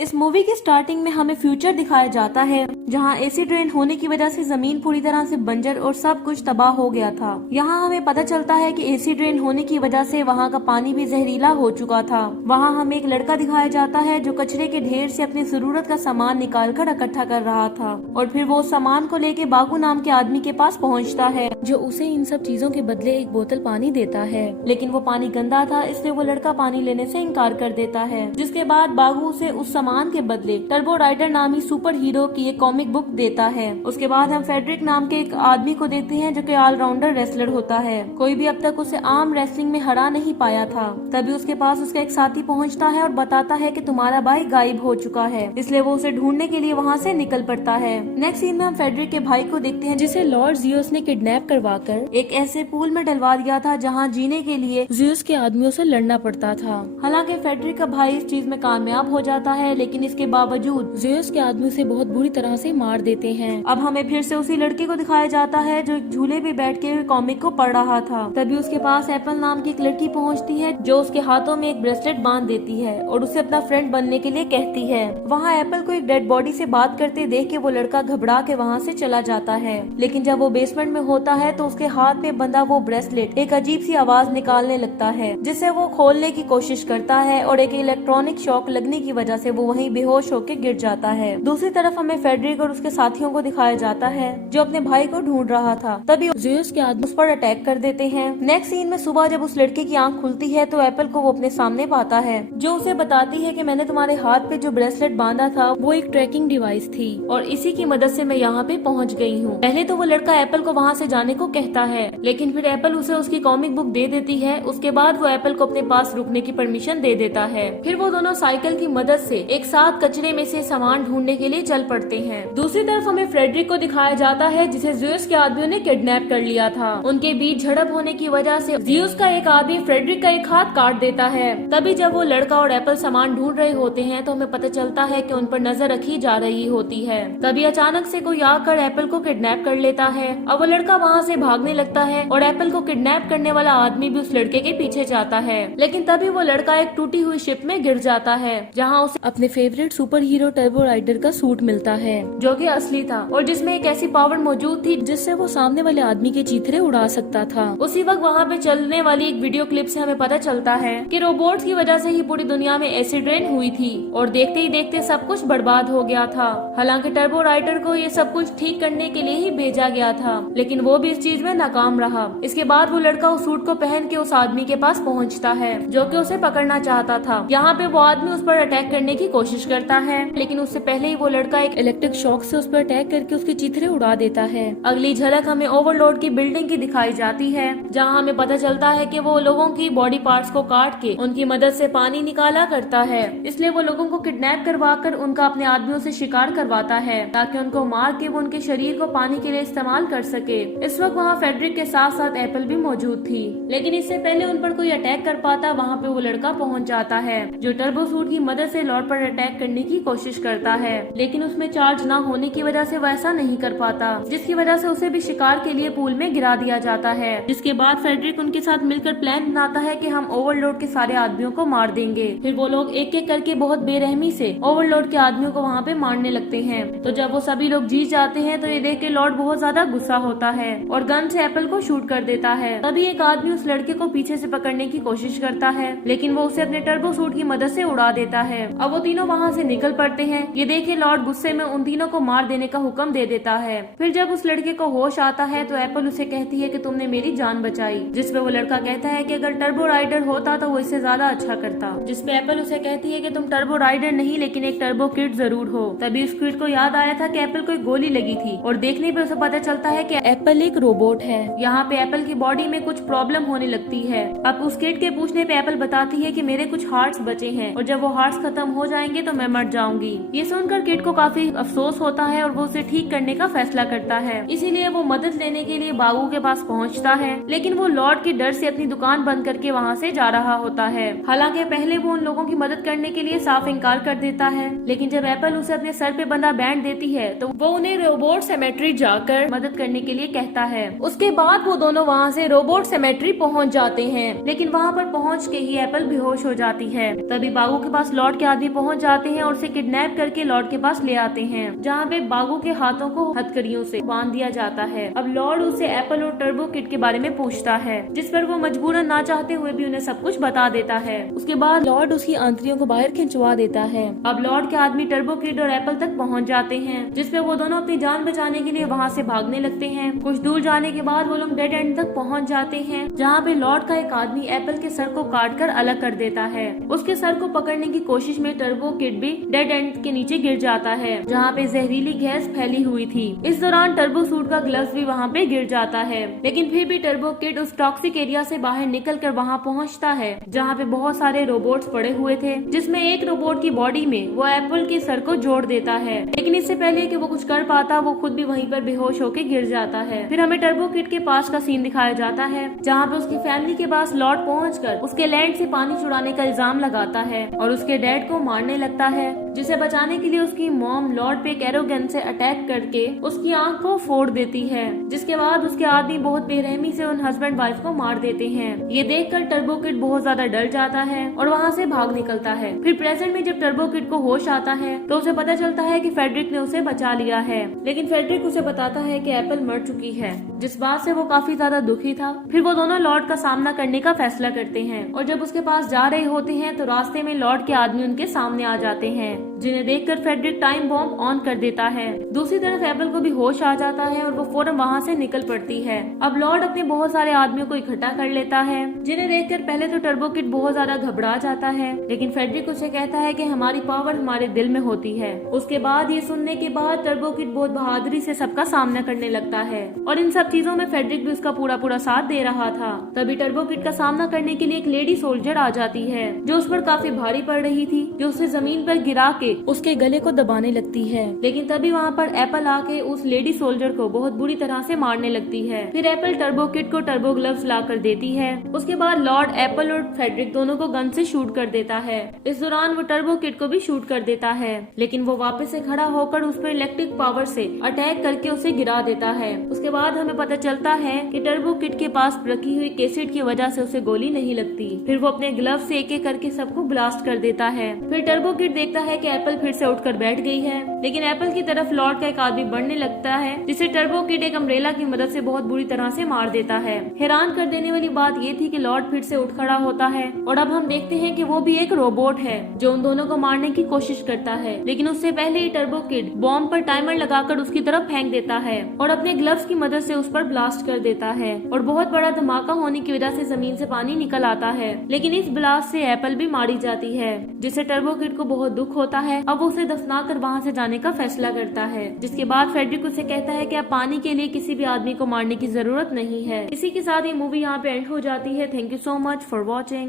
इस मूवी की स्टार्टिंग में हमें फ्यूचर दिखाया जाता है जहां एसिड रेन होने की वजह से जमीन पूरी तरह से बंजर और सब कुछ तबाह हो गया था। यहाँ हमें पता चलता है कि एसिड रेन होने की वजह से वहाँ का पानी भी जहरीला हो चुका था। वहाँ हमें एक लड़का दिखाया जाता है जो कचरे के ढेर से अपनी जरूरत का सामान निकाल कर इकट्ठा कर रहा था और फिर वो सामान को लेके बागू नाम के आदमी के पास पहुँचता है जो उसे इन सब चीजों के बदले एक बोतल पानी देता है, लेकिन वो पानी गंदा था इसलिए वो लड़का पानी लेने से इनकार कर देता है। जिसके बाद बागू उसे उस सामान के बदले टर्बो राइडर नामी सुपर हीरो की एक कॉमिक बुक देता है। उसके बाद हम फेडरिक नाम के एक आदमी को देखते हैं जो कि ऑलराउंडर रेसलर होता है। कोई भी अब तक उसे आम रेसलिंग में हरा नहीं पाया था। तभी उसके पास उसका एक साथी पहुंचता है और बताता है कि तुम्हारा भाई गायब हो चुका है, इसलिए वो उसे ढूंढने के लिए वहाँ से निकल पड़ता है। नेक्स्ट सीन में हम फेडरिक के भाई को देखते हैं जिसे लॉर्ड जियोस ने किडनैप करवाकर एक ऐसे पूल में डलवा दिया था जहाँ जीने के लिए जियोस के आदमियों से लड़ना पड़ता था। हालांकि फेडरिक का भाई इस चीज में कामयाब हो जाता है, लेकिन इसके बावजूद जियोस के आदमी उसे बहुत बुरी तरह से मार देते हैं। अब हमें फिर से उसी लड़के को दिखाया जाता है जो एक झूले पे बैठ के कॉमिक को पढ़ रहा था। तभी उसके पास एप्पल नाम की एक लड़की पहुंचती है जो उसके हाथों में एक ब्रेसलेट बांध देती है और उसे अपना फ्रेंड बनने के लिए कहती है। वहाँ एप्पल को एक डेड बॉडी से बात करते देख के वो लड़का घबरा के वहाँ से चला जाता है, लेकिन जब वो बेसमेंट में होता है तो उसके हाथ में बंधा वो ब्रेसलेट एक अजीब सी आवाज निकालने लगता है जिसे वो खोलने की कोशिश करता है और एक इलेक्ट्रॉनिक शॉक लगने की वजह से वो वहीं बेहोश होकर गिर जाता है। दूसरी तरफ हमें फेडरिक और उसके साथियों को दिखाया जाता है जो अपने भाई को ढूंढ रहा था। तभी जियोस के आदमी उस पर अटैक कर देते हैं। नेक्स्ट सीन में सुबह जब उस लड़के की आंख खुलती है तो एप्पल को वो अपने सामने पाता है जो उसे बताती है कि मैंने तुम्हारे हाथ पे जो ब्रेसलेट बांधा था वो एक ट्रैकिंग डिवाइस थी और इसी की मदद से मैं यहाँ पे पहुँच गई हूँ। पहले तो वो लड़का एप्पल को वहाँ से जाने को कहता है, लेकिन फिर एप्पल उसे उसकी कॉमिक बुक दे देती है। उसके बाद वो एप्पल को अपने पास रुकने की परमिशन दे देता है। फिर वो दोनों साइकिल की मदद से एक साथ कचरे में से सामान ढूंढने के लिए चल पड़ते हैं। दूसरी तरफ हमें फ्रेडरिक को दिखाया जाता है जिसे जियोस के आदमियों ने किडनैप कर लिया था। उनके बीच झड़प होने की वजह से जियोस का एक आदमी फ्रेडरिक का एक हाथ काट देता है। तभी जब वो लड़का और एप्पल सामान ढूंढ रहे होते हैं तो हमें पता चलता है कि उन पर नजर रखी जा रही होती है। तभी अचानक से कोई आकर एप्पल को किडनैप कर लेता है। अब वो लड़का वहाँ से भागने लगता है और एप्पल को किडनैप करने वाला आदमी भी उस लड़के के पीछे जाता है, लेकिन तभी वो लड़का एक टूटी हुई शिप में गिर जाता है जहाँ उसे अपने favourite super hero turbo rider का सूट मिलता है जो कि असली था और जिसमें एक ऐसी पावर मौजूद थी जिससे वो सामने वाले आदमी के चीथड़े उड़ा सकता था। उसी वक्त वहाँ पे चलने वाली एक वीडियो क्लिप से हमें पता चलता है कि रोबोट्स की वजह से ही पूरी दुनिया में एसिड रेन हुई थी और देखते ही देखते सब कुछ बर्बाद हो गया था। हालांकि टर्बो राइडर को ये सब कुछ ठीक करने के लिए ही भेजा गया था, लेकिन वो भी इस चीज में नाकाम रहा। इसके बाद वो लड़का उस सूट को पहन के उस आदमी के पास पहुंचता है जो कि उसे पकड़ना चाहता था। यहाँ पे वो आदमी उस पर अटैक करने की कोशिश करता है, लेकिन उससे पहले ही वो लड़का एक इलेक्ट्रिक शॉक से उस पर अटैक करके उसके चीथड़े उड़ा देता है। अगली झलक हमें ओवरलोड की बिल्डिंग की दिखाई जाती है जहाँ हमें पता चलता है कि वो लोगों की बॉडी पार्ट्स को काट के उनकी मदद से पानी निकाला करता है। इसलिए वो लोगों को किडनैप करवा कर उनका अपने आदमियों से शिकार करवाता है ताकि उनको मार के वो उनके शरीर को पानी के लिए इस्तेमाल कर सके। इस वक्त वहाँ फेडरिक के साथ साथ एप्पल भी मौजूद थी, लेकिन इससे पहले उन पर कोई अटैक कर पाता वहाँ पे वो लड़का पहुँच जाता है जो टर्बो सूट की मदद से लॉर्ड पर अटैक करने की कोशिश करता है, लेकिन उसमें चार्ज न होने की वजह से वैसा नहीं कर पाता, जिसकी वजह से उसे भी शिकार के लिए पूल में गिरा दिया जाता है। जिसके बाद फेडरिक उनके साथ मिलकर प्लान बनाता है कि हम ओवरलोड के सारे आदमियों को मार देंगे। फिर वो लोग एक एक करके बहुत बेरहमी से ओवरलोड के आदमियों को वहाँ पे मारने लगते हैं। तो जब वो सभी लोग जीत जाते हैं तो ये देख के लॉर्ड बहुत ज्यादा गुस्सा होता है और गन से एप्पल को शूट कर देता है। तभी एक आदमी उस लड़के को पीछे से पकड़ने की कोशिश करता है, लेकिन वो उसे अपने टर्बो सूट की मदद से उड़ा देता है। अब वो तीनों वहाँ से निकल पड़ते हैं। ये देख के लॉर्ड गुस्से में उन तीनों को मार देने का हुक्म दे देता है। फिर जब उस लड़के को होश आता है तो एप्पल उसे कहती है कि तुमने मेरी जान बचाई, जिसपे वो लड़का कहता है कि अगर टर्बो राइडर होता तो वो इससे ज्यादा अच्छा करता। जिसपे एप्पल उसे कहती है कि तुम टर्बो राइडर नहीं लेकिन एक टर्बो किड जरूर हो। तभी उस किड को याद आया था कि एप्पल को एक गोली लगी थी और देखने पे उसे पता चलता है कि एप्पल एक रोबोट है। यहाँ पे एप्पल की बॉडी में कुछ प्रॉब्लम होने लगती है। अब उस किड के पूछने पे एप्पल बताती है कि मेरे कुछ हार्ट्स बचे हैं और जब वो हार्ट्स खत्म हो जाएंगे तो मैं मर जाऊंगी। ये सुनकर किड को काफी अफसोस होता है और वो उसे ठीक करने का फैसला करता है। इसीलिए वो मदद लेने के लिए बागू के पास पहुँचता है, लेकिन वो लॉर्ड के डर से अपनी दुकान बंद करके वहाँ से जा रहा होता है। हालांकि पहले वो उन लोगों की मदद करने के लिए साफ इनकार कर देता है, लेकिन जब एप्पल उसे अपने सर पे बंधा बैंड देती है तो वो उन्हें रोबोट सेमेट्री जाकर मदद करने के लिए कहता है। उसके बाद वो दोनों वहाँ से रोबोट सेमेट्री पहुँच जाते हैं, लेकिन वहाँ पर पहुँच के ही एप्पल बेहोश हो जाती है। तभी बागू के पास लॉर्ड के आदमी पहुँच पहुंच जाते हैं और उसे किडनैप करके लॉर्ड के पास ले आते हैं, जहाँ पे बाघों के हाथों को हथकड़ियों से बांध दिया जाता है। अब लॉर्ड उसे एप्पल और टर्बो किड के बारे में पूछता है, जिस पर वो मजबूरन ना चाहते हुए भी उन्हें सब कुछ बता देता है। उसके बाद लॉर्ड उसकी आंतरियों को बाहर खिंचवा देता है। अब लॉर्ड के आदमी टर्बो किड और एप्पल तक पहुंच जाते हैं, जिसपे वो दोनों अपनी जान बचाने के लिए वहाँ से भागने लगते हैं। कुछ दूर जाने के बाद वो लोग डेड एंड तक पहुंच जाते हैं, जहाँ पे लॉर्ड का एक आदमी एप्पल के सर को काट कर अलग कर देता है। उसके सर को पकड़ने की कोशिश में टर्बो किड भी डेड एंड के नीचे गिर जाता है, जहाँ पे जहरीली गैस फैली हुई थी। इस दौरान टर्बो सूट का ग्लव्स भी वहाँ पे गिर जाता है, लेकिन फिर भी टर्बो किड उस टॉक्सिक एरिया से बाहर निकल कर वहाँ पहुँचता है, जहाँ पे बहुत सारे रोबोट्स पड़े हुए थे, जिसमें एक रोबोट की बॉडी में वो एप्पल के सर को जोड़ देता है। लेकिन इससे पहले कि वो कुछ कर पाता, वो खुद भी वहीं पर बेहोश होकर गिर जाता है। फिर हमें टर्बो किड के पास का सीन दिखाया जाता है, जहाँ पे उसकी फैमिली के पास लॉर्ड पहुंचकर उसके लैंड से पानी चुराने का इल्जाम लगाता है और उसके डैड को मारने लगता है, जिसे बचाने के लिए उसकी मॉम लॉर्ड पे एक एरो गन से अटैक करके उसकी आंख को फोड़ देती है, जिसके बाद उसके आदमी बहुत बेरहमी से उन हस्बैंड वाइफ को मार देते हैं। ये देखकर टर्बो किड बहुत ज्यादा डर जाता है और वहाँ से भाग निकलता है। फिर प्रेजेंट में जब टर्बो किड को होश आता है तो उसे पता चलता है कि फेडरिक ने उसे बचा लिया है, लेकिन फेडरिक उसे बताता है कि एप्पल मर चुकी है, जिस बात से वो काफी ज्यादा दुखी था। फिर वो दोनों लॉर्ड का सामना करने का फैसला करते हैं और जब उसके पास जा रहे होते हैं तो रास्ते में लॉर्ड के आदमी उनके सामने आ जाते हैं, जिन्हें देखकर फेडरिक टाइम बॉम्ब ऑन कर देता है। दूसरी तरफ एप्पल को भी होश आ जाता है और वो फौरन वहाँ से निकल पड़ती है। अब लॉर्ड अपने बहुत सारे आदमियों को इकट्ठा कर लेता है, जिन्हें देखकर पहले तो टर्बो किड बहुत ज्यादा घबरा जाता है, लेकिन फेडरिक उसे कहता है कि हमारी पावर हमारे दिल में होती है। उसके बाद ये सुनने के बाद टर्बो किड बहुत बहादुरी से सबका सामना करने लगता है और इन सब चीजों में फेडरिक भी उसका पूरा पूरा साथ दे रहा था। तभी टर्बो किड का सामना करने के लिए एक लेडी सोल्जर आ जाती है, जो उस पर काफी भारी पड़ रही थी, जो उसे जमीन पर गिरा के उसके गले को दबाने लगती है। लेकिन तभी वहाँ पर एप्पल आके उस लेडी सोल्जर को बहुत बुरी तरह से मारने लगती है। फिर एप्पल टर्बो किड को टर्बो ग्लव्स ला कर देती है। उसके बाद लॉर्ड एप्पल और फेडरिक दोनों को गन से शूट कर देता है। इस दौरान वो टर्बो किड को भी शूट कर देता है, लेकिन वो वापस से खड़ा होकर उस पर इलेक्ट्रिक पावर से अटैक करके उसे गिरा देता है। उसके बाद हमें पता चलता है कि टर्बो किड के पास रखी हुई कैसेट की वजह से उसे गोली नहीं लगती। फिर वो अपने ग्लव से एक एक करके सबको ब्लास्ट कर देता है। फिर टर्बो किड देखता है कि एप्पल फिर से उठकर बैठ गई है, लेकिन एप्पल की तरफ लॉर्ड का एक आदमी बढ़ने लगता है, जिसे टर्बो किड एक अम्ब्रेला की मदद से बहुत बुरी तरह से मार देता है। हैरान कर देने वाली बात ये थी कि लॉर्ड फिर से उठ खड़ा होता है और अब हम देखते हैं कि वो भी एक रोबोट है, जो उन दोनों को मारने की कोशिश करता है। लेकिन उससे पहले ही टर्बो किड बॉम्ब पर टाइमर लगाकर उसकी तरफ फेंक देता है और अपने ग्लव्स की मदद से उस पर ब्लास्ट कर देता है और बहुत बड़ा धमाका होने की वजह से जमीन से पानी निकल आता है। लेकिन इस ब्लास्ट से एप्पल भी मारी जाती है, जिससे टर्बो किड को बहुत दुख होता है। अब वो उसे दफना कर वहाँ से जाने का फैसला करता है, जिसके बाद फेडरिक उसे कहता है कि अब पानी के लिए किसी भी आदमी को मारने की जरूरत नहीं है। इसी के साथ ये मूवी यहाँ पे एंड हो जाती है। Thank you so much for watching.